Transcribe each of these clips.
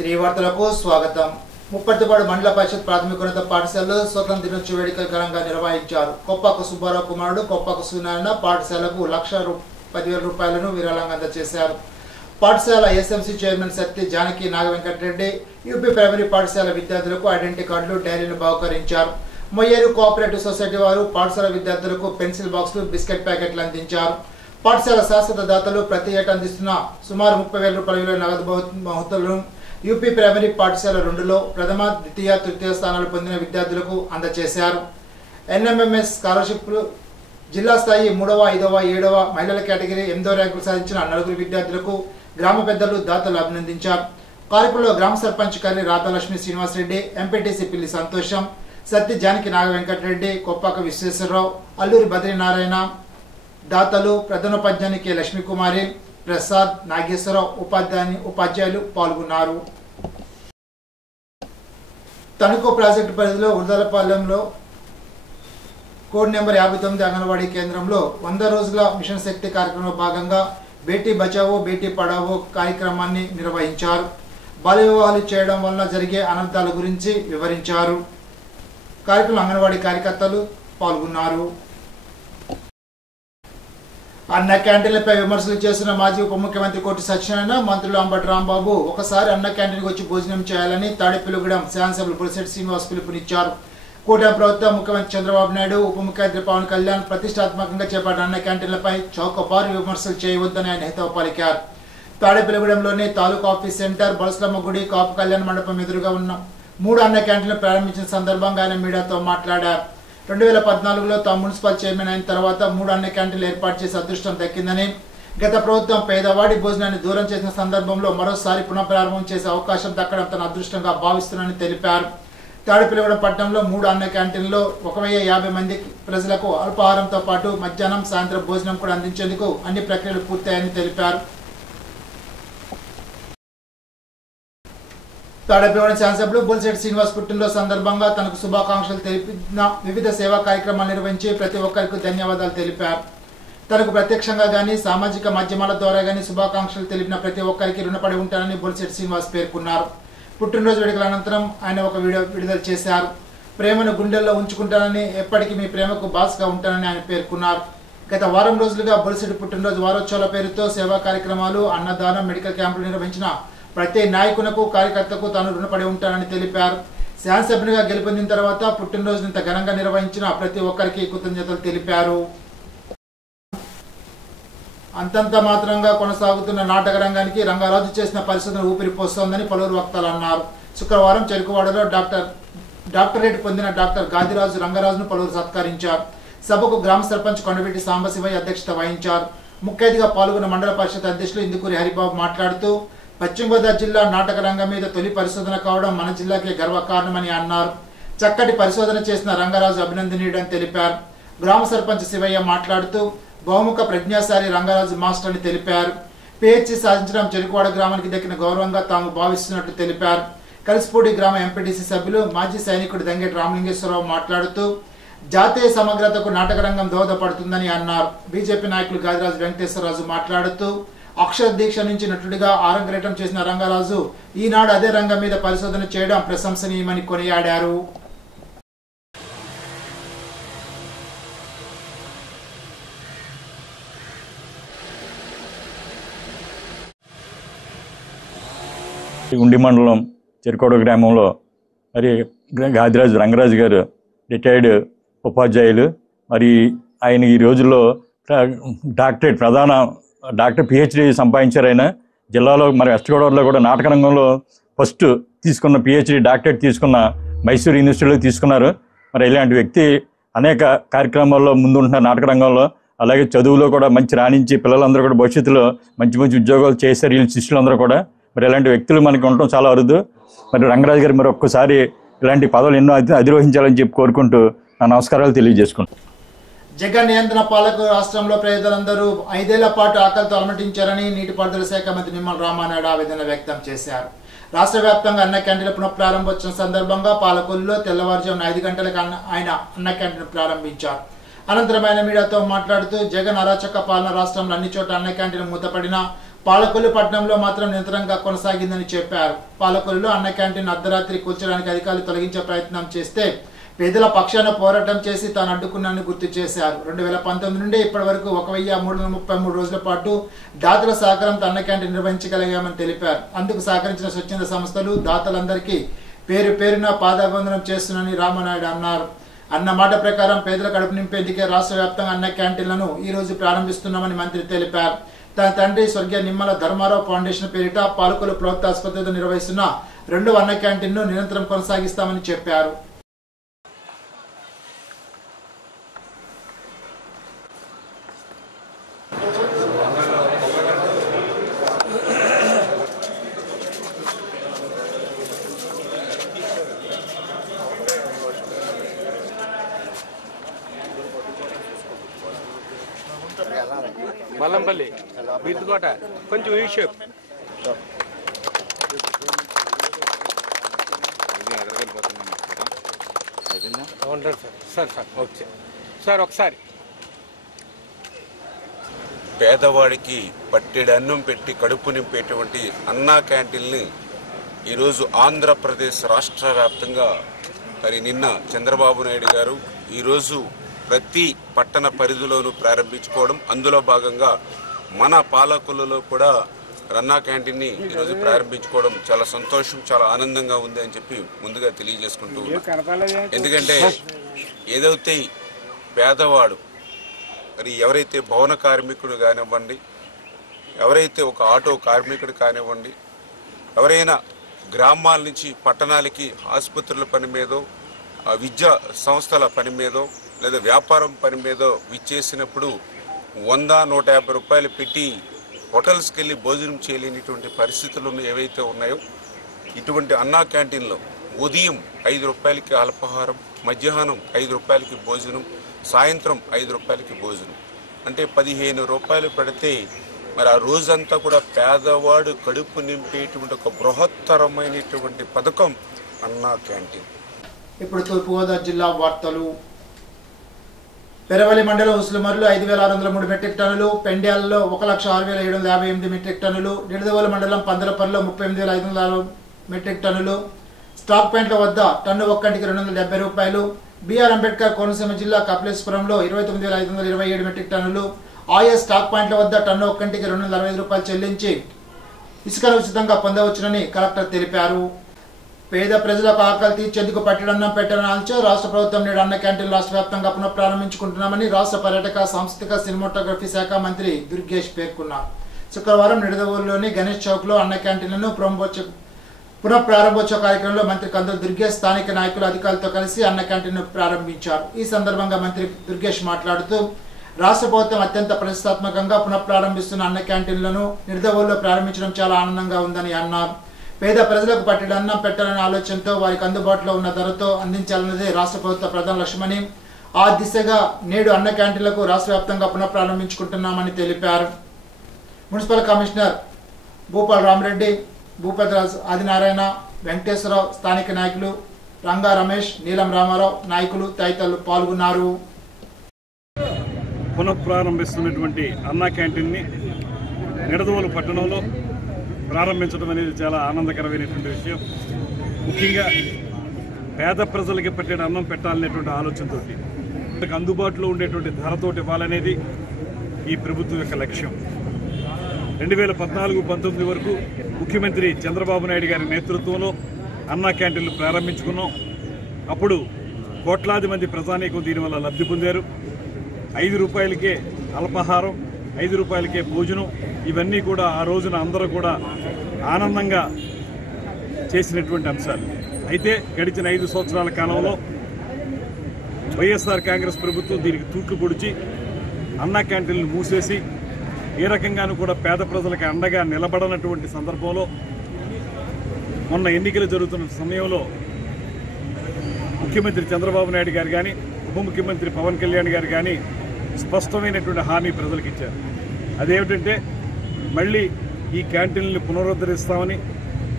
వార్తలకు స్వాగతం. ముప్పర్తిపాడు మండల పరిషత్ ప్రాథమికోన్నత పాఠశాలలో స్వతంత్ర దినోత్సవ వేడుకలు ఘనంగా నిర్వహించారు. కొప్పాక సుబ్బారావు కుమారుడు కొప్పాక సూర్యనారాయణ పాఠశాలకు ₹1,10,000 విరాళంగా అందజేశారు. పాఠశాల ఎస్ఎంసీ చైర్మన్ సత్య జానకి నాగవెంకటరెడ్డి యూపీ ప్రైమరీ పాఠశాల విద్యార్థులకు ఐడెంటిటీ కార్డులు, డైరీలు బహుకరించారు. మొయ్యేరు కోఆపరేటివ్ సొసైటీ వారు పాఠశాల విద్యార్థులకు పెన్సిల్ బాక్సులు, బిస్కెట్ ప్యాకెట్లు అందించారు. పాఠశాల శాశ్వత దాతలు ప్రతి ఏటా అందిస్తున్న సుమారు ₹30,000 విలువ నగదు బహుమతులను యూపీ ప్రైమరీ పాఠశాల 2లో ప్రథమ, ద్వితీయ, తృతీయ స్థానాలు పొందిన విద్యార్థులకు అందజేశారు. ఎన్ఎంఎంఎస్ స్కాలర్షిప్లు జిల్లా స్థాయి 3వ, 5వ, 7వ మహిళల కేటగిరీ 8వ ర్యాంకులు సాధించిన 4 విద్యార్థులకు గ్రామ పెద్దలు, దాతలు అభినందించారు. కార్యక్రమంలో గ్రామ సర్పంచ్ కర్రి రాధాలక్ష్మి శ్రీనివాసరెడ్డి, ఎంపీటీసీ పిల్లి సంతోషం, సత్య జానకి నాగవెంకటరెడ్డి, కొప్పాక విశ్వేశ్వరరావు, అల్లూరి బద్రీనారాయణ, దాతలు ప్రధానోపాధ్యాయుని కె లక్ష్మీకుమారి, ప్రసాద్, నాగేశ్వరరావు, ఉపాధ్యాయులు పాల్గొన్నారు. తణుకు ప్రాజెక్టు పరిధిలో ఉర్దలపాలెంలో కోడ్ నెంబర్ 59 అంగన్వాడీ కేంద్రంలో 100 రోజుల మిషన్ శక్తి కార్యక్రమంలో భాగంగా బేటీ బచావో బేటీ పడావో కార్యక్రమాన్ని నిర్వహించారు. బాల్య వివాహాలు చేయడం వలన జరిగే అనర్థాల గురించి వివరించారు. కార్యక్రమంలో అంగన్వాడీ కార్యకర్తలు పాల్గొన్నారు. అన్న క్యాంటీన్లపై విమర్శలు చేస్తున్న మాజీ ఉప ముఖ్యమంత్రి కోటి సత్యనారాయణ, మంత్రులు అంబటి రాంబాబు ఒకసారి అన్న క్యాంటీన్కి వచ్చి భోజనం చేయాలని తాడేపల్లిగూడెం శాసనసభ్యులు బొలిశెట్టి శ్రీనివాస్ పిలుపునిచ్చారు. కూటమి ప్రభుత్వం ముఖ్యమంత్రి చంద్రబాబు నాయుడు, ఉప ముఖ్యమంత్రి పవన్ కళ్యాణ్ ప్రతిష్టాత్మకంగా చేపట్టిన అన్న క్యాంటీన్లపై చౌకబారు విమర్శలు చేయవద్దని ఆయన హితవు పలికారు. తాడేపల్లిగూడెంలోని తాలూకా ఆఫీస్ సెంటర్, బలసలమ్మ గుడి, కాపు కళ్యాణ మండపం ఎదురుగా ఉన్న 3 అన్న క్యాంటీన్లు ప్రారంభించిన సందర్భంగా ఆయన మీడియాతో మాట్లాడారు. 2014లో తాము మున్సిపల్ చైర్మన్ అయిన తర్వాత 3 అన్న క్యాంటీన్లు ఏర్పాటు చేసే అదృష్టం దక్కిందని, గత ప్రభుత్వం పేదవాడి భోజనాన్ని దూరం చేసిన సందర్భంలో మరోసారి పునఃప్రారంభం చేసే అవకాశం దక్కడం తన అదృష్టంగా భావిస్తున్నానని తెలిపారు. తాడేపల్లిగూడెం పట్టణంలో 3 అన్న క్యాంటీన్లో 1,050 మంది ప్రజలకు అల్పాహారంతో పాటు మధ్యాహ్నం, సాయంత్రం భోజనం కూడా అందించేందుకు అన్ని ప్రక్రియలు పూర్తయ్యాయని తెలిపారు. తాడేపల్లిగూడెం శాసనసభ్యులు బొలిశెట్టి శ్రీనివాస్ పుట్టినరోజు సందర్భంగా తనకు శుభాకాంక్షలు తెలిపిన వివిధ సేవా కార్యక్రమాలు నిర్వహించి ప్రతి ఒక్కరికి ధన్యవాదాలు తెలిపారు. తనకు ప్రత్యక్షంగా గానీ, సామాజిక మాధ్యమాల ద్వారా గానీ శుభాకాంక్షలు తెలిపిన ప్రతి ఒక్కరికి రుణపడి ఉంటానని బొలిశెట్టి శ్రీనివాస్ పేర్కొన్నారు. పుట్టినరోజు వేడుకల అనంతరం ఆయన ఒక వీడియో విడుదల చేశారు. ప్రేమను గుండెల్లో ఉంచుకుంటానని, ఎప్పటికీ మీ ప్రేమకు బాస్గా ఉంటానని ఆయన పేర్కొన్నారు. గత వారం రోజులుగా బొలిశెట్టి పుట్టినరోజు వారోత్సవాల పేరుతో సేవా కార్యక్రమాలు, అన్నదానం, మెడికల్ క్యాంపులు నిర్వహించిన ప్రతి నాయకునకు, కార్యకర్తకు తాను రుణపడి ఉంటానని తెలిపారు. శాసనసభ్యునిగా గెలుపొందిన తర్వాత పుట్టినరోజును ఇంత ఘనంగా నిర్వహించిన ప్రతి ఒక్కరికి కృతజ్ఞతలు తెలిపారు. అంతంత మాత్రంగా కొనసాగుతున్న నాటక రంగానికి రంగరాజు చేసిన పరిశోధన ఊపిరిపోస్తోందని పలువురు వక్తలు అన్నారు. శుక్రవారం చెరుకువాడలో డాక్టరేట్ పొందిన డాక్టర్ గాదిరాజు రంగరాజును పలువురు సత్కరించారు. సభకు గ్రామ సర్పంచ్ కొండవీటి సాంబశివయ్య అధ్యక్షత వహించారు. ముఖ్య అతిథిగా పాల్గొన్న మండల పరిషత్ అధ్యక్షులు ఇందుకూరి హరిబాబు మాట్లాడుతూ, పశ్చిమ గోదావరి జిల్లా నాటక రంగం మీద తొలి పరిశోధన కావడం మన జిల్లాకే గర్వకారణమని అన్నారు. చక్కటి పరిశోధన చేసిన రంగరాజు అభినందనీయుడని తెలిపారు. గ్రామ సర్పంచ్ శివయ్య మాట్లాడుతూ, బహుముఖ ప్రజ్ఞాశాలి రంగరాజు మాస్టర్ అని తెలిపారు. పిహెచ్సి సాధించడం చెరుకువాడ గ్రామానికి దక్కిన గౌరవంగా తాము భావిస్తున్నట్లు తెలిపారు. కలిసిపూడి గ్రామ ఎంపీటీసీ సభ్యులు మాజీ సైనికుడు దంగేటి రామలింగేశ్వరరావు మాట్లాడుతూ, జాతీయ సమగ్రతకు నాటక రంగం దోహదపడుతుందని అన్నారు. బీజేపీ నాయకులు గాదిరాజు వెంకటేశ్వరరాజు మాట్లాడుతూ, అక్షర దీక్ష నుంచి నటుడిగా ఆరంగేటం చేసిన రంగరాజు ఈనాడు అదే రంగం మీద పరిశోధన చేయడం ప్రశంసనీయమని కొనియాడారు. ఉండి మండలం చెరుకోడ గ్రామంలో మరి గాదిరాజు రంగరాజు గారు రిటైర్డ్ ఉపాధ్యాయులు. మరి ఆయన ఈ రోజుల్లో డాక్టరేట్ డాక్టర్ పిహెచ్డి సంపాదించారు. ఆయన జిల్లాలో మరి వెస్ట్ గోదావరిలో కూడా నాటక రంగంలో ఫస్ట్ తీసుకున్న పిహెచ్డి డాక్టరేట్ తీసుకున్న మైసూర్ యూనివర్సిటీలో తీసుకున్నారు. మరి ఇలాంటి వ్యక్తి అనేక కార్యక్రమాల్లో ముందుంటున్నారు నాటక రంగంలో. అలాగే చదువులో కూడా మంచి రాణించి పిల్లలందరూ కూడా భవిష్యత్తులో మంచి మంచి ఉద్యోగాలు చేశారు వీళ్ళ శిష్యులందరూ కూడా. మరి ఇలాంటి వ్యక్తులు మనకి ఉండటం చాలా అరుదు. మరి రంగరాజు గారు మరి ఒక్కసారి ఇలాంటి పదవులు ఎన్నో అధిరోహించాలని చెప్పి కోరుకుంటూ నా నమస్కారాలు తెలియజేసుకుంటాను. జగన్ నియంత్రణ పాలక రాష్ట్రంలో ప్రజలందరూ 5 ఏళ్ల పాటు ఆకలితో అలమటించారని నీటిపారుదల శాఖ మంత్రి నిమ్మల రామానాయుడు ఆవేదన వ్యక్తం చేశారు. రాష్ట్ర వ్యాప్తంగా అన్న క్యాంటీన్ల పునఃప్రారంభోత్సవం సందర్భంగా పాలకొల్లులో తెల్లవారుజామున 5 గంటలకు ఆయన అన్న క్యాంటీన్ ప్రారంభించారు. అనంతరం ఆయన మీడియాతో మాట్లాడుతూ జగన్ అరాచక పాలన రాష్ట్రంలో అన్ని చోట్ల అన్న క్యాంటీన్లు మూతపడినా పాలకొల్లు పట్టణంలో మాత్రం నిరంతరంగా కొనసాగిందని చెప్పారు. పాలకొల్లులో అన్న క్యాంటీన్ అర్ధరాత్రి కూల్చడానికి అధికారులు తొలగించే ప్రయత్నం చేస్తే పేదల పక్షాన పోరాటం చేసి తాను అడ్డుకున్నానని గుర్తు చేశారు. 2019 నుండి ఇప్పటి వరకు 1333 రోజుల పాటు దాతల సహకారంతో అన్న క్యాంటీన్ నిర్వహించగలిగామని తెలిపారు. అందుకు సహకరించిన స్వచ్ఛంద సంస్థలు దాతలందరికీ పేరు పేరున పాదాభివందనం చేస్తున్నానని రామనాయుడు అన్నారు. అన్న మాట ప్రకారం పేదల కడుపు నింపేందుకే రాష్ట్ర వ్యాప్తంగా అన్న క్యాంటీన్లను ఈ రోజు ప్రారంభిస్తున్నామని మంత్రి తెలిపారు. తన తండ్రి స్వర్గీయ నిమ్మల ధర్మారావు ఫౌండేషన్ పేరిట పాలకొల్లు ప్రభుత్వ ఆసుపత్రిలో నిర్వహిస్తున్న 2వ అన్న క్యాంటీన్ను నిరంతరం కొనసాగిస్తామని చెప్పారు. మల్లంపల్లి బిద్దుకోట కొంచెం ఈ షేప్ సార్ ఒకసారి పేదవాడికి పట్టెడు అన్నం పెట్టి కడుపు నింపేటువంటి అన్నా క్యాంటీన్ని ఈరోజు ఆంధ్రప్రదేశ్ రాష్ట్ర వ్యాప్తంగా మరి నిన్న చంద్రబాబు నాయుడు గారు ఈరోజు ప్రతి పట్టణ పరిధిలోనూ ప్రారంభించుకోవడం, అందులో భాగంగా మన పాలకొల్లులో కూడా అన్నా క్యాంటీన్ని ఈరోజు ప్రారంభించుకోవడం చాలా సంతోషం, చాలా ఆనందంగా ఉంది అని చెప్పి ముందుగా తెలియజేసుకుంటూ ఉన్నాం. ఎందుకంటే ఏదైతే పేదవాడు మరి ఎవరైతే భవన కార్మికుడు కానివ్వండి, ఎవరైతే ఒక ఆటో కార్మికుడు కానివ్వండి, ఎవరైనా గ్రామాల నుంచి పట్టణాలకి ఆసుపత్రుల పని మీదో, విద్యా సంస్థల పని మీదో లేదా వ్యాపారం పని మీదో విచ్చేసినప్పుడు 100-150 రూపాయలు పెట్టి హోటల్స్కి వెళ్ళి భోజనం చేయలేనిటువంటి పరిస్థితులు ఏవైతే ఉన్నాయో, ఇటువంటి అన్నా క్యాంటీన్లో ఉదయం 5 రూపాయలకి అల్పాహారం, మధ్యాహ్నం 5 రూపాయలకి భోజనం, సాయంత్రం 5 రూపాయలకి భోజనం, అంటే 15 రూపాయలు పెడితే మరి ఆ రోజంతా కూడా పేదవాడు కడుపు నింపేటువంటి ఒక బృహత్తరమైనటువంటి పథకం అన్నా క్యాంటీన్. ఇప్పుడు తూర్పుగోదావరి జిల్లా వార్తలు. పెరవలి మండలం ఉస్లుమర్లో 5,603 మెట్రిక్ టన్నులు, పెండ్యాలలో 1,06,758 మెట్రిక్ టన్నులు, నిడదవోలు మండలం పందలపల్లిలో 38,506 మెట్రిక్ టన్నులు, స్టాక్ పాయింట్ల వద్ద టన్ను ఒక్కటికి 270 రూపాయలు, బిఆర్ అంబేద్కర్ కోనసీమ జిల్లా కపిలేశ్వరంలో 29,527 మెట్రిక్ టన్నులు, ఆయా స్టాక్ పాయింట్ల వద్ద టన్ను ఒక్కటికి 265 రూపాయలు చెల్లించి ఇసుకను ఉచితంగా పొందవచ్చునని కలెక్టర్ తెలిపారు. పేద ప్రజలకు ఆకలి తీర్చేందుకు పట్టెడన్నం పెట్టాలని ఆలోచన రాష్ట్ర ప్రభుత్వం నేడు అన్న క్యాంటీన్ రాష్ట్ర వ్యాప్తంగా పునఃప్రారంభించుకుంటున్నామని రాష్ట్ర పర్యాటక సాంస్కృతిక సినిమాటోగ్రఫీ శాఖ మంత్రి దుర్గేష్ పేర్కొన్నారు. శుక్రవారం నిడదవోలులోని గణేష్ చౌక్లో అన్న క్యాంటీన్లను పునఃప్రారంభోత్సవ కార్యక్రమంలో మంత్రి కందుల దుర్గేష్ స్థానిక నాయకులు అధికారులతో కలిసి అన్న క్యాంటీన్ను ప్రారంభించారు. ఈ సందర్భంగా మంత్రి దుర్గేష్ మాట్లాడుతూ రాష్ట్ర ప్రభుత్వం అత్యంత ప్రతిష్టాత్మకంగా పునఃప్రారంభిస్తున్న అన్న క్యాంటీన్లను నిడదవోలులో ప్రారంభించడం చాలా ఆనందంగా ఉందని అన్నారు. పేద ప్రజలకు పట్టెడు అన్నం పెట్టాలనే ఆలోచనతో వారికి అందుబాటులో ఉన్న ధరతో అందించాలన్నదే రాష్ట్ర ప్రభుత్వ ప్రధాన లక్ష్యమని, ఆ దిశగా నేడు అన్న క్యాంటీన్లకు రాష్ట్ర వ్యాప్తంగా పునఃప్రారంభించుకుంటున్నామని తెలిపారు. మున్సిపల్ కమిషనర్ భూపాల్ రామరెడ్డి, భూపతిరాజు, ఆదినారాయణ, వెంకటేశ్వరరావు, స్థానిక నాయకులు రంగా రమేష్, నీలం రామారావు నాయకులు తదితరులు పాల్గొన్నారు. పునఃప్రారంభిస్తున్నటువంటి అన్నా క్యాంటీన్ని నిడదవోలు పట్టణంలో ప్రారంభించడం అనేది చాలా ఆనందకరమైనటువంటి విషయం. ముఖ్యంగా పేద ప్రజలకి పట్టిన అన్నం పెట్టాలనేటువంటి ఆలోచనతో అందుబాటులో ఉండేటువంటి ధరతోటి ఇవ్వాలనేది ఈ ప్రభుత్వం యొక్క లక్ష్యం. 2014-19 వరకు ముఖ్యమంత్రి చంద్రబాబు నాయుడు గారి నేతృత్వంలో అన్నా క్యాంటీన్లు ప్రారంభించుకున్నాం. అప్పుడు కోట్లాది మంది ప్రజానీకం దీనివల్ల లబ్ధి పొందారు. 5 రూపాయలకే అల్పాహారం, 5 రూపాయలకే భోజనం, ఇవన్నీ కూడా ఆ రోజున అందరూ కూడా ఆనందంగా చేసినటువంటి అంశాలు. అయితే గడిచిన 5 సంవత్సరాల కాలంలో వైఎస్ఆర్ కాంగ్రెస్ ప్రభుత్వం దీనికి తూట్లు పొడిచి అన్నా క్యాంటీన్లు మూసేసి ఏ రకంగానూ కూడా పేద ప్రజలకు అండగా నిలబడనటువంటి సందర్భంలో మొన్న ఎన్నికలు జరుగుతున్న సమయంలో ముఖ్యమంత్రి చంద్రబాబు నాయుడు గారు కానీ, ఉప ముఖ్యమంత్రి పవన్ కళ్యాణ్ గారు కానీ స్పష్టమైనటువంటి హామీ ప్రజలకు ఇచ్చారు. అదేమిటంటే మళ్ళీ ఈ క్యాంటీన్లను పునరుద్ధరిస్తామని,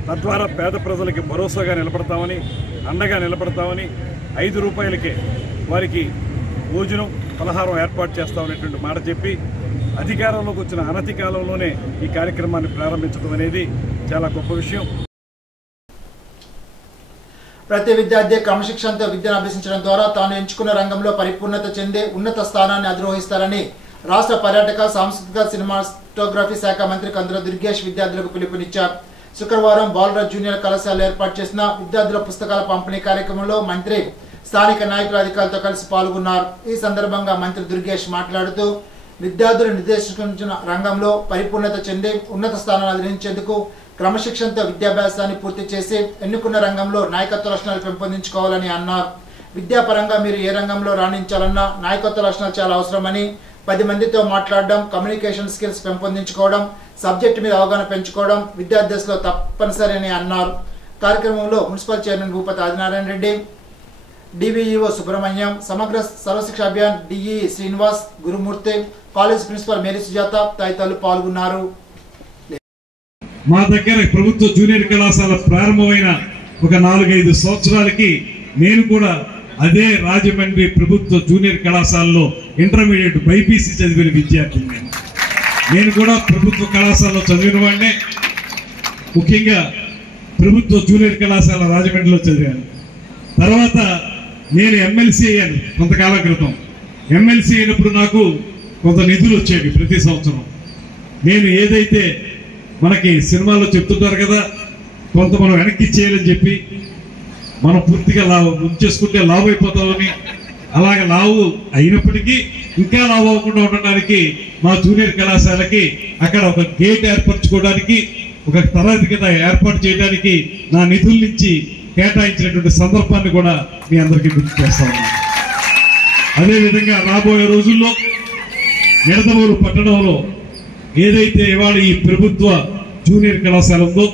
తద్వారా పేద ప్రజలకి భరోసాగా నిలబడతామని, అండగా నిలబడతామని, 5 రూపాయలకే వారికి భోజనం, పలహారం ఏర్పాటు చేస్తామనేటువంటి మాట చెప్పి అధికారంలోకి వచ్చిన అనతి కాలంలోనే ఈ కార్యక్రమాన్ని ప్రారంభించడం అనేది చాలా గొప్ప విషయం. ప్రతి విద్యార్థి క్రమశిక్షణతో విద్యను అభ్యసించడం ద్వారా తాను ఎంచుకున్న రంగంలో పరిపూర్ణత చెంది ఉన్నత స్థానాన్ని అధిరోహిస్తారని రాష్ట్ర పర్యాటక సాంస్కృతిక సినిమాటోగ్రఫీ శాఖ మంత్రి కందుల దుర్గేష్ విద్యార్థులకు పిలుపునిచ్చారు. శుక్రవారం బాలరాజ్ జూనియర్ కళాశాలలో ఏర్పాటు చేసిన విద్యార్థుల పుస్తకాల పంపిణీ కార్యక్రమంలో మంత్రి స్థానిక నాయకుల అధికారులతో కలిసి పాల్గొన్నారు. ఈ సందర్భంగా మంత్రి దుర్గేష్ మాట్లాడుతూ విద్యార్థులు నిర్దేశించిన రంగంలో పరిపూర్ణత చెంది ఉన్నత స్థానాన్ని అధిరోహించేందుకు క్రమశిక్షణతో విద్యాభ్యాసాన్ని పూర్తి చేసి ఎన్నుకున్న రంగంలో నాయకత్వ లక్షణాలు పెంపొందించుకోవాలని అన్నారు. విద్యాపరంగా మీరు ఏ రంగంలో రాణించాలన్నా నాయకత్వ లక్షణాలు చాలా అవసరమని, 10 మందితో మాట్లాడడం, కమ్యూనికేషన్ స్కిల్స్ పెంపొందించుకోవడం, సబ్జెక్టు మీద అవగాహన పెంచుకోవడం విద్యార్థిలో తప్పనిసరి అని అన్నారు. కార్యక్రమంలో municipal chairman Bhupathi Adinarayana Reddy, DVEO Subrahmanyam, సమగ్ర సర్వశిక్ష అభియాన్ డిఈ శ్రీనివాస్, గురుమూర్తి, కాలేజ్ ప్రిన్సిపల్ మేరీ సుజాత తదితరులు పాల్గొన్నారు. మా దగ్గర ప్రభుత్వ జూనియర్ కళాశాల ప్రారంభమైన ఒక 4-5 సంవత్సరాలకి నేను కూడా అదే రాజమండ్రి ప్రభుత్వ జూనియర్ కళాశాలలో ఇంటర్మీడియట్ బైపీసీ చదివిన విద్యార్థిని. నేను కూడా ప్రభుత్వ కళాశాలలో చదివిన వాడినే. ముఖ్యంగా ప్రభుత్వ జూనియర్ కళాశాల రాజమండ్రిలో చదివాను. తర్వాత నేను ఎమ్మెల్సీ అయ్యాను కొంతకాలం క్రితం. ఎమ్మెల్సీ అయినప్పుడు నాకు కొంత నిధులు వచ్చేవి ప్రతి సంవత్సరం. నేను ఏదైతే మనకి సినిమాల్లో చెప్తుంటారు కదా, కొంత మనం వెనక్కి ఇచ్చేయాలని చెప్పి మనం పూర్తిగా ఉంచేసుకుంటే లావు అయిపోతామని, అలాగే లావు అయినప్పటికీ ఇంకా లావు అవ్వకుండా ఉండడానికి మా జూనియర్ కళాశాలకి అక్కడ ఒక గేట్ ఏర్పరచుకోవడానికి, ఒక తరగతి కింద ఏర్పాటు చేయడానికి నా నిధుల నుంచి కేటాయించినటువంటి సందర్భాన్ని కూడా మీ అందరికీ గుర్తు చేస్తా ఉన్నాను. అదేవిధంగా రాబోయే రోజుల్లో నిడదవోలు పట్టణంలో ఏదైతే ఇవాళ ఈ ప్రభుత్వ జూనియర్ కళాశాల ఉందో,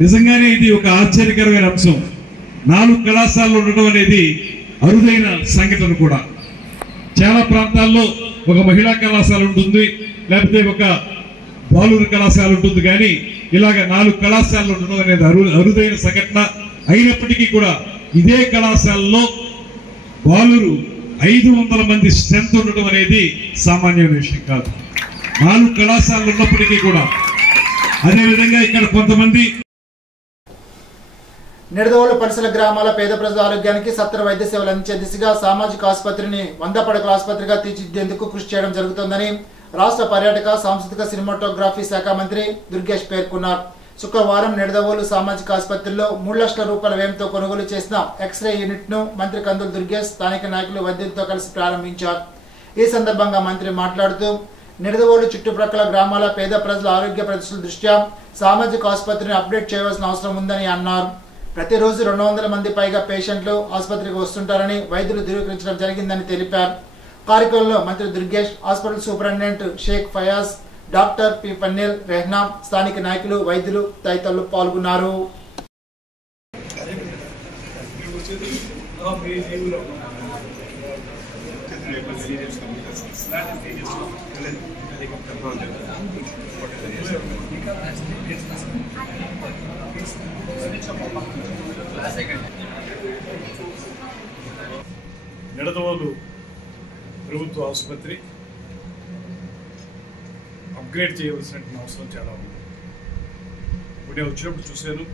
నిజంగానే ఇది ఒక ఆశ్చర్యకరమైన అంశం. 4 కళాశాలలు ఉండడం అనేది అరుదైన సంఘటన కూడా. చాలా ప్రాంతాల్లో ఒక మహిళా కళాశాల ఉంటుంది, లేకపోతే ఒక బాలుర కళాశాల ఉంటుంది, కానీ ఇలాగ 4 కళాశాలలు ఉండడం అనేది అరుదైన సంఘటన. అయినప్పటికీ కూడా ఇదే కళాశాలలో బాలురు 500 మంది స్ట్రెంత్ ఉండడం అనేది సామాన్యమైన విషయం కాదు. 4 కళాశాలలు ఉన్నప్పటికీ కూడా. అదేవిధంగా ఇక్కడ కొంతమంది నిడదవోలు పరిసర గ్రామాల పేద ప్రజల ఆరోగ్యానికి సత్వర వైద్య సేవలు అందించే దిశగా సామాజిక ఆసుపత్రిని 100 పడకల ఆసుపత్రిగా తీర్చిదిద్దేందుకు కృషి చేయడం జరుగుతోందని రాష్ట్ర పర్యాటక సాంస్కృతిక సినిమాటోగ్రఫీ శాఖ మంత్రి దుర్గేష్ పేర్కొన్నారు. శుక్రవారం నిడదవోలు సామాజిక ఆసుపత్రిలో 3 లక్షల రూపాయల వ్యయంతో కొనుగోలు చేసిన ఎక్స్రే యూనిట్ ను మంత్రి కందుల దుర్గేష్ స్థానిక నాయకులు వైద్యులతో కలిసి ప్రారంభించారు. ఈ సందర్భంగా మంత్రి మాట్లాడుతూ నిడదవోలు చుట్టుప్రక్కల గ్రామాల పేద ప్రజల ఆరోగ్య పరిస్థితుల దృష్ట్యా సామాజిక ఆసుపత్రిని అప్డేట్ చేయవలసిన అవసరం ఉందని అన్నారు. ప్రతిరోజు 200 మంది పైగా పేషెంట్లు ఆసుపత్రికి వస్తుంటారని వైద్యులు ధృవీకరించడం జరిగిందని తెలిపారు. కార్యక్రమంలో మంత్రి Durgesh, hospital superintendent Sheikh Fayaz, doctor P Pannel, Rehna, స్థానిక నాయకులు, వైద్యులు తదితరులు పాల్గొన్నారు. నిడదవోలు ప్రభుత్వ ఆసుపత్రి అప్గ్రేడ్ చేయవలసిన అవసరం చాలా ఉంది. ఇప్పుడు నేను వచ్చినప్పుడు చూశాను,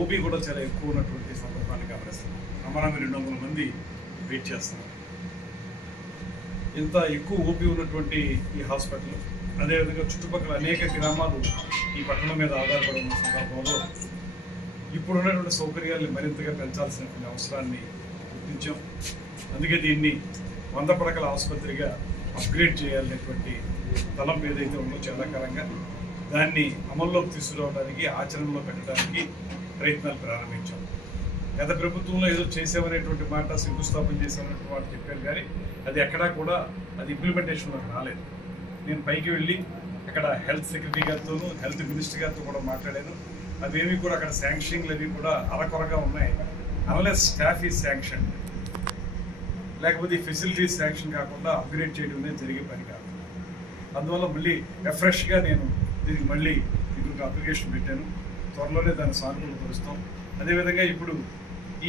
ఓపీ కూడా చాలా ఎక్కువ ఉన్నటువంటి సందర్భాన్ని గమనిస్తున్నాను. అమరామి 200 మంది వెయిట్ చేస్తున్నారు. ఇంత ఎక్కువ ఓపీ ఉన్నటువంటి ఈ హాస్పిటల్, అదేవిధంగా చుట్టుపక్కల అనేక గ్రామాలు ఈ పట్టణం మీద ఆధారపడి ఉన్న సందర్భంలో ఇప్పుడు ఉన్నటువంటి సౌకర్యాలను మరింతగా పెంచాల్సినటువంటి అవసరాన్ని గుర్తించాం. అందుకే దీన్ని 100 పడకల ఆసుపత్రిగా అప్గ్రేడ్ చేయాలనేటువంటి తలంపు ఏదైతే ఉందో చాలా కాలంగా దాన్ని అమల్లోకి తీసుకురావడానికి, ఆచరణలో పెట్టడానికి ప్రయత్నాలు ప్రారంభించాం. గత ప్రభుత్వంలో ఏదో చేసామనేటువంటి మాట, శంకుస్థాపన చేసామనేటువంటి మాట చెప్పారు, కానీ అది ఎక్కడా కూడా అది ఇంప్లిమెంటేషన్లో రాలేదు. నేను పైకి వెళ్ళి అక్కడ హెల్త్ సెక్రటరీ గారితోనూ హెల్త్ మినిస్టర్ గారితో కూడా మాట్లాడాను. అవేవి కూడా అక్కడ శాంక్షన్లు అవి కూడా అరకొరగా ఉన్నాయి. అన్లెస్ స్టాఫ్ ఈజ్ శాంక్షన్, లేకపోతే ఈ ఫెసిలిటీస్ శాంక్షన్ కాకుండా అప్గ్రేడ్ చేయడం అనేది జరిగే పని కాదు. అందువల్ల మళ్ళీ రిఫ్రెష్గా నేను దీనికి మళ్ళీ ఇంకొక అప్లికేషన్ పెట్టాను. త్వరలోనే దాన్ని సానుకూలపరుస్తాం. అదేవిధంగా ఇప్పుడు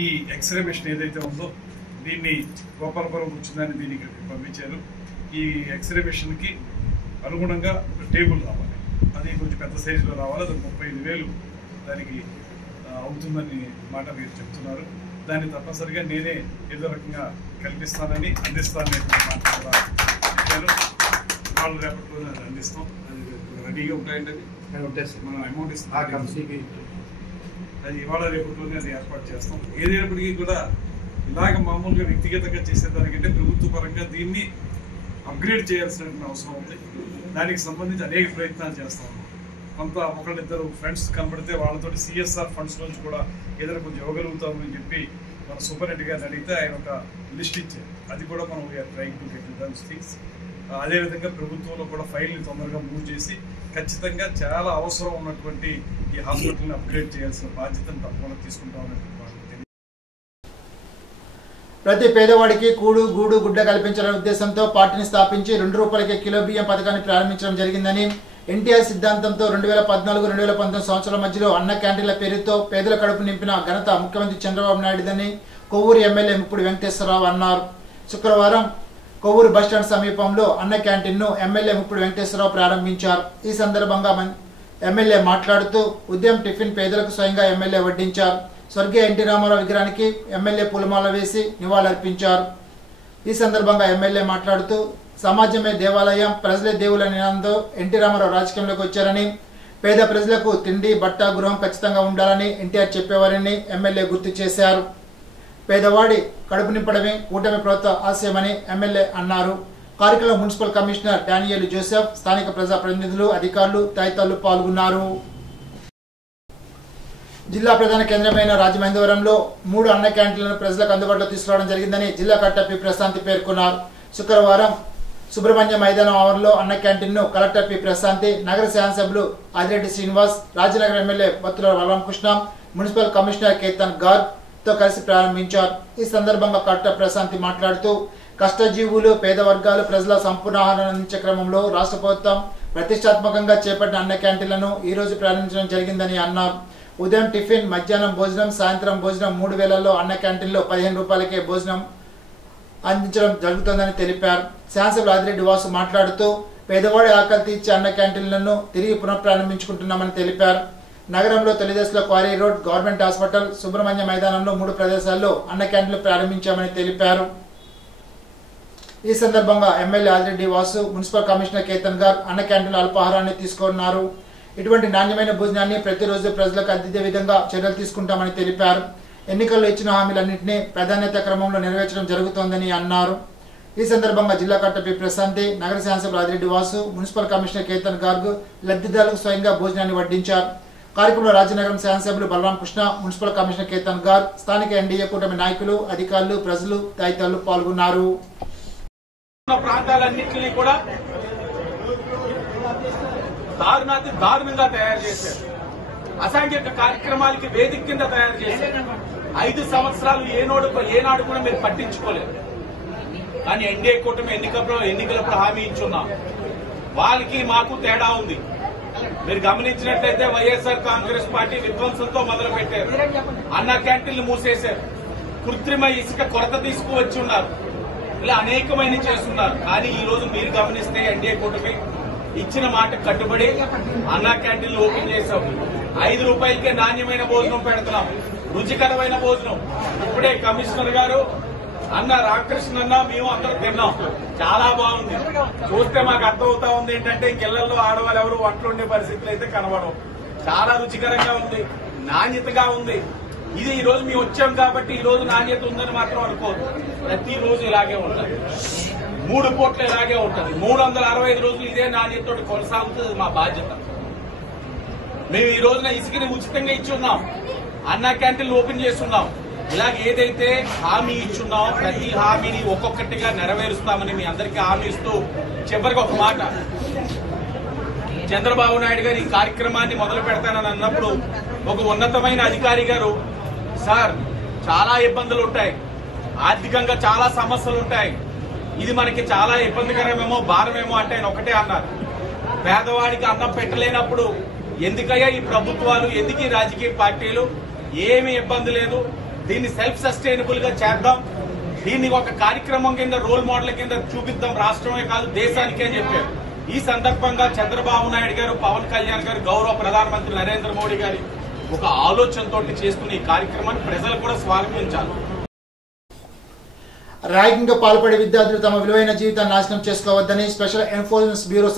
ఈ ఎక్స్రే మిషన్ ఏదైతే ఉందో దీన్ని గోపాలపురం వచ్చిందని దీనికి పంపించారు. ఈ ఎగ్జిబిషన్కి అనుగుణంగా ఒక టేబుల్ రావాలి. అది కొంచెం పెద్ద సైజులో రావాలి. అది 35,000 దానికి అవుతుందని మాట మీరు చెప్తున్నారు. దాన్ని తప్పనిసరిగా నేనే ఏదో రకంగా కల్పిస్తానని అందిస్తానని మాట కూడా చెప్పారు. వాళ్ళు రేపట్లో అది అందిస్తాం. అది రెడీగా ఉంటాయండి. మనం అమౌంట్ ఇస్తాం. అది ఇవాళ రేపట్లోనే అది ఏర్పాటు చేస్తాం. ఏదైనప్పటికీ కూడా ఇలాగ మామూలుగా వ్యక్తిగతంగా చేసేదానికంటే ప్రభుత్వ పరంగా దీన్ని అప్గ్రేడ్ చేయాల్సిన అవసరం ఉంది. దానికి సంబంధించి అనేక ప్రయత్నాలు చేస్తాం. కొంత ఒకళ్ళిద్దరు ఫ్రెండ్స్ కనబడితే వాళ్ళతో CSR ఫండ్స్ నుంచి కూడా ఏదైనా కొంచెం ఇవ్వగలుగుతామని చెప్పి మన సూపరింటెండెంట్ గారిని అడిగితే ఆయన ఒక లిస్ట్ ఇచ్చారు. అది కూడా మనం trying to get those things. అదేవిధంగా ప్రభుత్వంలో కూడా ఫైల్ని తొందరగా మూవ్ చేసి ఖచ్చితంగా చాలా అవసరం ఉన్నటువంటి ఈ హాస్పిటల్ని అప్గ్రేడ్ చేయాల్సిన బాధ్యతను తప్పకుండా తీసుకుంటామని ప్రతి పేదవాడికి కూడు గూడు గుడ్డ కల్పించాలనే ఉద్దేశంతో పార్టీని స్థాపించి ₹2 కిలో బియ్యం పథకాన్ని ప్రారంభించడం జరిగిందని, ఎన్టీఆర్ సిద్ధాంతంతో 2014-2019 సంవత్సరాల మధ్యలో అన్న క్యాంటీన్ల పేరుతో పేదల కడుపు నింపిన ఘనత ముఖ్యమంత్రి చంద్రబాబు నాయుడుదని కొవ్వూరు ఎమ్మెల్యే ముప్పుడు వెంకటేశ్వరరావు అన్నారు. శుక్రవారం కొవ్వూరు బస్టాండ్ సమీపంలో అన్న క్యాంటీన్ను ఎమ్మెల్యే ముప్పుడు వెంకటేశ్వరరావు ప్రారంభించారు. ఈ సందర్భంగా ఎమ్మెల్యే మాట్లాడుతూ ఉదయం టిఫిన్ పేదలకు స్వయంగా ఎమ్మెల్యే వడ్డించారు. స్వర్గీయ ఎన్టీ రామారావు విగ్రహానికి ఎమ్మెల్యే పూలమాల వేసి నివాళులర్పించారు. ఈ సందర్భంగా ఎమ్మెల్యే మాట్లాడుతూ సమాజమే దేవాలయం, ప్రజలే దేవుల నినాదంతో ఎన్టీ రామారావు రాజకీయంలోకి వచ్చారని, పేద ప్రజలకు తిండి, బట్ట, గృహం ఖచ్చితంగా ఉండాలని ఎన్టీఆర్ చెప్పేవారని ఎమ్మెల్యే గుర్తు చేశారు. పేదవాడి కడుపు నింపడమే కూటమి ప్రభుత్వ ఆశయమని ఎమ్మెల్యే అన్నారు. కార్యక్రమంలో మున్సిపల్ కమిషనర్ డానియల్ జోసెఫ్, స్థానిక ప్రజాప్రతినిధులు, అధికారులు తదితరులు పాల్గొన్నారు. జిల్లా ప్రధాన కేంద్రమైన రాజమహేంద్రవరంలో 3 అన్న క్యాంటీన్లను ప్రజలకు అందుబాటులో తీసుకురావడం జరిగిందని జిల్లా కలెక్టర్ పి ప్రశాంతి పేర్కొన్నారు. శుక్రవారం సుబ్రహ్మణ్య మైదానం ఆవరణలో అన్న క్యాంటీన్ను కలెక్టర్ పి ప్రశాంతి, నగర శాసనసభ్యులు Adireddy Srinivas, Rajanagar MLA Battula Balaramakrishna, municipal commissioner Ketan Garg తో కలిసి ప్రారంభించారు. ఈ సందర్భంగా కలెక్టర్ ప్రశాంతి మాట్లాడుతూ కష్టజీవులు, పేద వర్గాలు ప్రజల సంపూర్ణ ఆహారం అందించే క్రమంలో రాష్ట్ర ప్రభుత్వం ప్రతిష్టాత్మకంగా చేపట్టిన అన్న క్యాంటీన్లను ఈ రోజు ప్రారంభించడం జరిగిందని అన్నారు. ఉదయం టిఫిన్, మధ్యాహ్నం భోజనం, సాయంత్రం భోజనం 3 వేళల్లో అన్న క్యాంటీన్లో ₹15కే భోజనం అందించడం జరుగుతుందని తెలిపారు. శాసనసభ్యులు ఆదిరెడ్డి వాసు మాట్లాడుతూ పేదవాడి ఆకలి తీర్చే అన్న క్యాంటీన్లను తిరిగి పునఃప్రారంభించుకుంటున్నామని తెలిపారు. నగరంలో తొలిదశలో quarry road, government hospital, Subrahmanya మైదానంలో 3 ప్రదేశాల్లో అన్న క్యాంటీన్లు ప్రారంభించామని తెలిపారు. ఈ సందర్భంగా MLA Adireddy Vasu, municipal commissioner Ketan గారు అన్న క్యాంటీన్ల అల్పాహారాన్ని తీసుకున్నారు. ఇటువంటి నాణ్యమైన భోజనాన్ని ప్రతిరోజు ప్రజలకు అందించే విధంగా చర్యలు తీసుకుంటామని తెలిపారు. ఎన్నికల్లో ఇచ్చిన హామీలన్నింటినీ ప్రాధాన్యత క్రమంలో నెరవేర్చడం జరుగుతోందని అన్నారు. ఈ సందర్భంగా జిల్లా కలెక్టర్ పి ప్రశాంతి, నగర శాసనసభ్యులు ఆదిరెడ్డి వాసు, మున్సిపల్ కమిషనర్ కేతన్ గార్గ్ లబ్ధిదారులకు స్వయంగా భోజనాన్ని వడ్డించారు. కార్యక్రమంలో రాజనగరం శాసనసభ్యులు బలరామకృష్ణ, మున్సిపల్ కమిషనర్ కేతన్ గార్గ్, స్థానిక ఎన్డీఏ కూటమి నాయకులు, అధికారులు, ప్రజలు తదితరులు పాల్గొన్నారు. ప్రాంతాలన్నింటినీ కూడా దారుణంగా తయారు చేశారు. అసాంఘిక కార్యక్రమాలకి వేదిక కింద తయారు చేశారు. 5 సంవత్సరాలు ఏనాడు కూడా మీరు పట్టించుకోలేదు. కానీ ఎన్డీఏ కూటమి ఎన్నికలప్పుడు హామీ ఇచ్చున్నాం. వాళ్ళకి మాకు తేడా ఉంది. మీరు గమనించినట్లయితే వైఎస్ఆర్ కాంగ్రెస్ పార్టీ విధ్వంసంతో మొదలు పెట్టారు. అన్న క్యాంటీన్లు మూసేశారు. కృత్రిమ ఇసుక కొరత తీసుకువచ్చి ఉన్నారు. ఇలా అనేకమైన చేస్తున్నారు. కానీ ఈ రోజు మీరు గమనిస్తే ఎన్డీఏ కూటమి ఇచ్చిన మాట కట్టుబడి అన్న క్యాంటీన్లు ఓపెన్ చేశాం. ₹5కే నాణ్యమైన భోజనం పెడుతున్నాం, రుచికరమైన భోజనం. ఇప్పుడే కమిషనర్ గారు అన్న రామకృష్ణ అన్న మేము అందరూ తిన్నాం, చాలా బాగుంది. చూస్తే మాకు అర్థమవుతా ఉంది ఏంటంటే ఇళ్లలో ఆడవాళ్ళు ఎవరు వంటలు ఉండే పరిస్థితులు అయితే కనబడవు. చాలా రుచికరంగా ఉంది, నాణ్యతగా ఉంది. ఇది ఈ రోజు మేము వచ్చాం కాబట్టి ఈ రోజు నాణ్యత ఉందని మాత్రం అనుకోదు. ప్రతిరోజు ఇలాగే ఉంటుంది, 3 పూట్లు ఇలాగే ఉంటుంది. 365 రోజులు ఇదే నాణ్యతతో కొనసాగుతుంది మా బాధ్యత. మేము ఈ రోజున ఇసుకని ఉచితంగా ఇచ్చి ఉన్నాం, అన్న క్యాంటీన్లు ఓపెన్ చేస్తున్నాం. ఇలాగ ఏదైతే హామీ ఇచ్చున్నామో ప్రతి హామీని ఒక్కొక్కటిగా నెరవేరుస్తామని మీ అందరికీ హామీ ఇస్తూ చివరికి ఒక మాట, చంద్రబాబు నాయుడు గారు ఈ కార్యక్రమాన్ని మొదలు పెడతానని అన్నప్పుడు ఒక ఉన్నతమైన అధికారి గారు, సార్ చాలా ఇబ్బందులు ఉంటాయి, ఆర్థికంగా చాలా సమస్యలు ఉంటాయి, ఇది మనకి చాలా ఇబ్బందికరమేమో భారమేమో అంటే ఆయన ఒకటే అన్నారు, పేదవాడికి అన్నం పెట్టలేనప్పుడు ఎందుకయ్యా ఈ ప్రభుత్వాలు, ఎందుకు ఈ రాజకీయ పార్టీలు, ఏమీ ఇబ్బంది లేదు, దీన్ని సెల్ఫ్ సస్టైనబుల్ గా చేద్దాం, దీన్ని ఒక కార్యక్రమం కింద రోల్ మోడల్ కింద చూపిద్దాం రాష్ట్రమే కాదు దేశానికే అని చెప్పారు. ఈ సందర్భంగా చంద్రబాబు నాయుడు గారు, పవన్ కళ్యాణ్ గారు, గౌరవ ప్రధానమంత్రి నరేంద్ర మోడీ గారి ఒక ఆలోచనతో చేస్తున్న ఈ కార్యక్రమాన్ని ప్రజలు కూడా స్వాగతించాలి. ర్యాగింగ్ పాల్పడే విద్యార్థులు తమ విలువైన జీవితాన్ని నాశనం చేసుకోవద్దని special enforcement bureau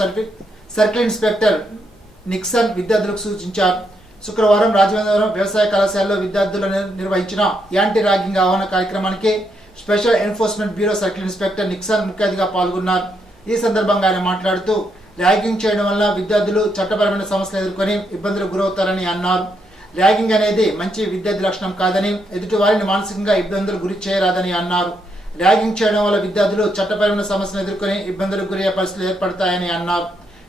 circle inspector Nixon విద్యార్థులకు సూచించారు. శుక్రవారం రాజమహేంద్రవరం వ్యవసాయ కళాశాలలో విద్యార్థులు నిర్వహించిన యాంటీ ర్యాగింగ్ ఆహ్వాన కార్యక్రమానికి special enforcement bureau circle inspector Nixon ముఖ్య అతిథిగా పాల్గొన్నారు. ఈ సందర్భంగా ఆయన మాట్లాడుతూ ర్యాగింగ్ చేయడం వల్ల విద్యార్థులు చట్టపరమైన సమస్యలు ఎదుర్కొని ఇబ్బందులకు గురవుతారని అన్నారు. ర్యాగింగ్ అనేది మంచి విద్యార్థి లక్షణం కాదని, ఎదుటి వారిని మానసికంగా ఇబ్బందులు గురి చేయరాదని అన్నారు. ర్యాగింగ్ చేయడం వల్ల విద్యార్థులు చట్టపరమైన సమస్యలు ఎదుర్కొని ఇబ్బందులకు గురయ్యే పరిస్థితులు ఏర్పడతాయని అన్నారు.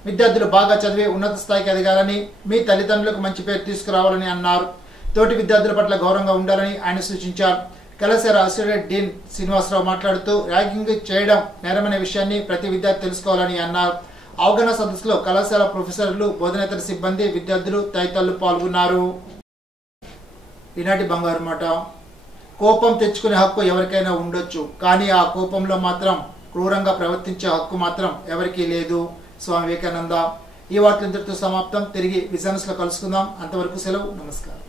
విద్యార్థులు బాగా చదివి ఉన్నత స్థాయికి ఎదగాలని, మీ తల్లిదండ్రులకు మంచి పేరు తీసుకురావాలని అన్నారు. తోటి విద్యార్థుల పట్ల గౌరవంగా ఉండాలని ఆయన సూచించారు. కళాశాల అసోసియేట్ డీన్ శ్రీనివాసరావు మాట్లాడుతూ ర్యాగింగ్ చేయడం నేరమనే విషయాన్ని ప్రతి విద్యార్థి తెలుసుకోవాలని అన్నారు. అవగాహన సదస్సులో కళాశాల ప్రొఫెసర్లు, బోధనేతర సిబ్బంది, విద్యార్థులు తదితరులు పాల్గొన్నారు. ఈనాటి బంగారు మాట. కోపం తెచ్చుకునే హక్కు ఎవరికైనా ఉండొచ్చు, కానీ ఆ కోపంలో మాత్రం క్రూరంగా ప్రవర్తించే హక్కు మాత్రం ఎవరికీ లేదు. స్వామి వివేకానంద. ఈ వార్తలు ఇంతటితో సమాప్తం. తిరిగి బిజినెస్ లో కలుసుకుందాం. అంతవరకు సెలవు. నమస్కారం.